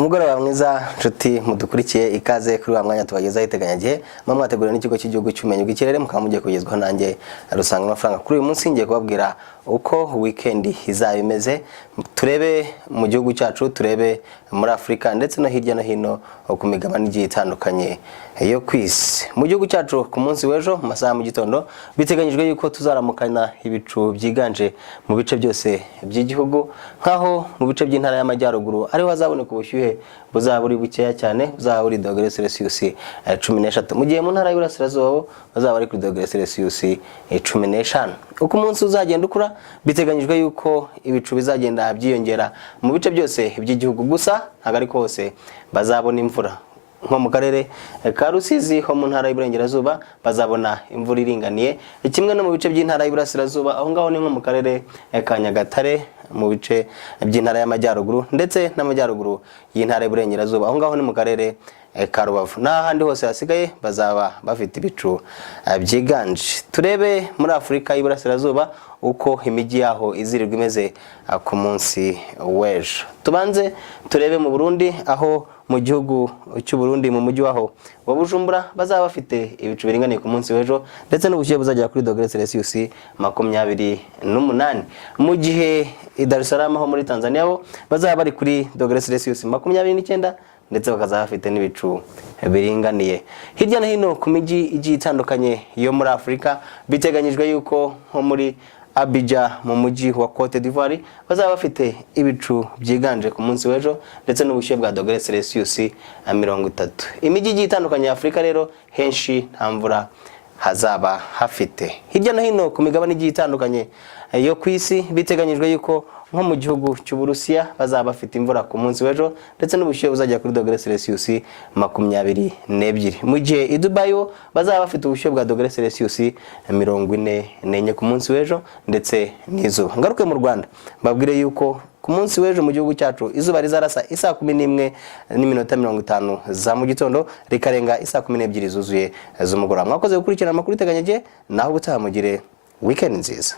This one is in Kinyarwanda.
Umugoroba mwiza nshuti mudukurikiye ikaze kuri wa mwanya tubagezaho iteganyagihe mwategura n'ikigo cy'igihugu cy'ubumenyi bw'ikirere mukaba mugiye kugezwaho nanjye rusanga amafaranga. Kuri uyu munsi ngiye kubabwira uko weekend izaba imeze, turebe mu gihugu cyacu, turebe muri Afrika ndetse no hirya no hino ku migabane igiye itandukanye yo kwisi. Mu gihugu cyacu ku munsi w'ejo mu masaha mu gitondo biteganyijwe yuko tuzaramukana ibicu byiganje mu bice byose by'igihugu, nkaho mu bice by'intara y'amajyaruguru ariho hazaboneka ubushyuhe buzaba buri bukeya cyane, buzaba buri dogere Celsius 13, mu gihe mu ntara y'Iburasirazuba bazaba ari kuri dogere Celsius 15. Uko umunsi uzagenda ukura biteganyijwe yuko ibicu bizagenda byiyongera mu bice byose by'igihugu, gusa ntabwo ari hose bazabona imvura. Nko mu karere ka Rusizi ho mu ntara y'Iburengerazuba bazabona imvura iringaniye, kimwe no mu bice by'intara y'Iburasirazuba aho ngaho ni nko mu karere ka Nyagatare, mu bice by'intara y'amajyaruguru ndetse n'amajyaruguru y'intara y'Iburengerazuba aho ngaho ni mu karere ka Rubavu. N'ahandi hose hasigaye bazaba bafite ibicu byiganje. Turebe muri Afrika y'Iburasirazuba uko imijyi yaho izirirwa imeze ku munsi w'ejo. Tubanze turebe mu Burundi, aho mu gihugu cy'u Burundi mu mujyi waho wa Bujumbura bazaba bafite ibicu biringaniye ku munsi w'ejo ndetse n'ubushyuhe buzagera kuri dogere Celsius 28, mu gihe i Dar es Salaam ho muri Tanzania ho bazaba bari kuri dogere Celsius 29 ndetse bakazaba bafite n'ibicu biringaniye. Hirya no hino ku mijyi igiye itandukanye yo muri Afrika biteganyijwe yuko nko muri Abidjan mu mujyi wa Cote d'Ivoire bazaba bafite ibicu byiganje ku munsi w'ejo ndetse n'ubushyuhe bwa dogere Celsius 30. Imijyi igiye itandukanye ya Afrika rero henshi nta mvura hazaba hafite. Hirya no hino ku migabane igiye itandukanye yo ku isi biteganyijwe yuko nko mu gihugu cy'Uburusiya bazaba bafite imvura ku munsi w'ejo ndetse n'ubushyuhe buzajya kuri dogere Celsius 22, mu gihe i Dubai bazaba bafite ubushyuhe bwa dogere Celsius 44 ku munsi w'ejo ndetse n'izuba. Ngaruke mu Rwanda babwire yuko ku munsi w'ejo mu gihugu cyacu izuba rizarasa isaa 11:50 za mu gitondo rikarenga isaa 12 zuzuye z'umugoroba. Mwakoze gukurikirana amakuru iteganyagihe, naho ubutaha mugire weekend nziza.